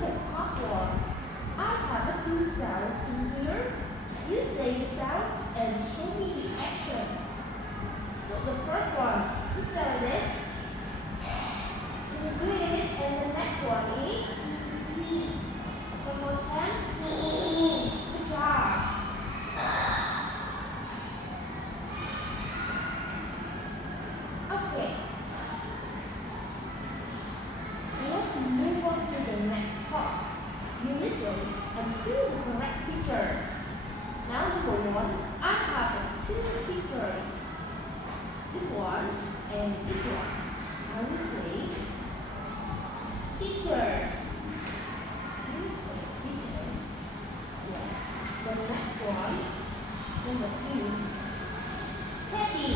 look at part one. I have a two sounds in here. You say the sound and show me the action. So the first one, you say this. You do it, and the next one is one more time. Good job. Okay. Let's move on to the next part. You listen and do the correct picture. Now number one, I have two pictures. This one and this one. I will say picture. Picture. Yes. The next one, number two. Teddy.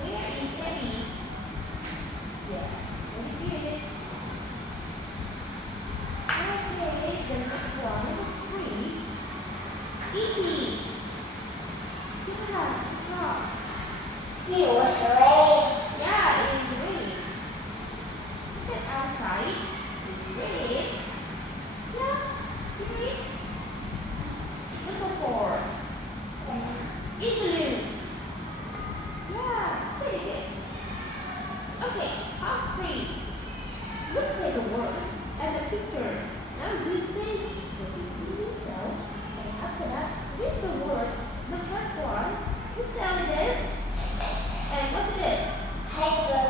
Where is Teddy? Yes. Very good. Okay, the next one, number three. E.T. Yeah, good job. It was rain. Yeah, it is raining. Look at outside. It's raining. Yeah, it's raining. Number four. Igloo. Yeah, pretty good. Okay, part three. Look at the words and the picture. Now you say the picture yourself, and after that, read the word. The first one, you say this, and what's it? Tiger.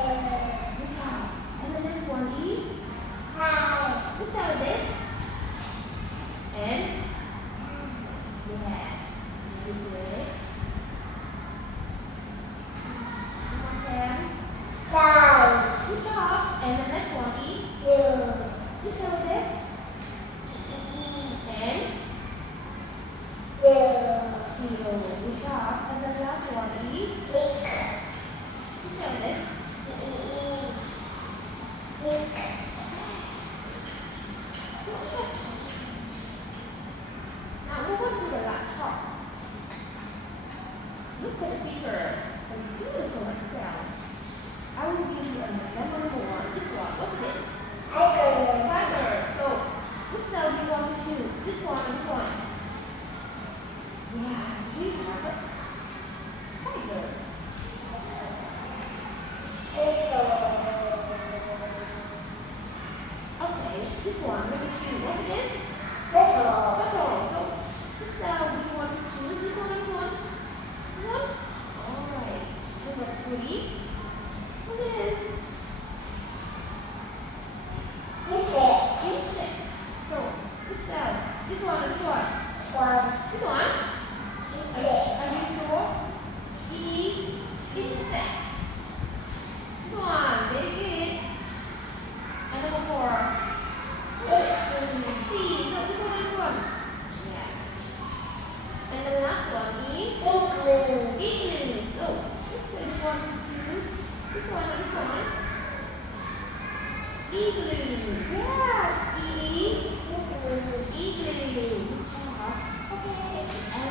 Good job. And the next one is, Tiger. you say this, and yes, very good. One more time. Tiger. Good job. And the next one is, You. you say this, and good job. And the last one is, you say this, now move on to the last part. Look at the picture and do the correct sound. I will give you an example number one. This one, what's it? Tiger. So, which sound do you want to do? This one or this one? Yes, we have a tiger. Okay, this one, number two, what's this? Turtle. So, which sound do you want to choose? This one or this one? This one? Alright. Number three, what's this? Insect. So, this sound, this one or this one? This one? Unusual. Insect. This one, very good. And number four. See, so this one or this one? Yeah. And the last one is igloo. So, which one to choose? This one or this one? Igloo. Yeah. Igloo. Good job. Okay. And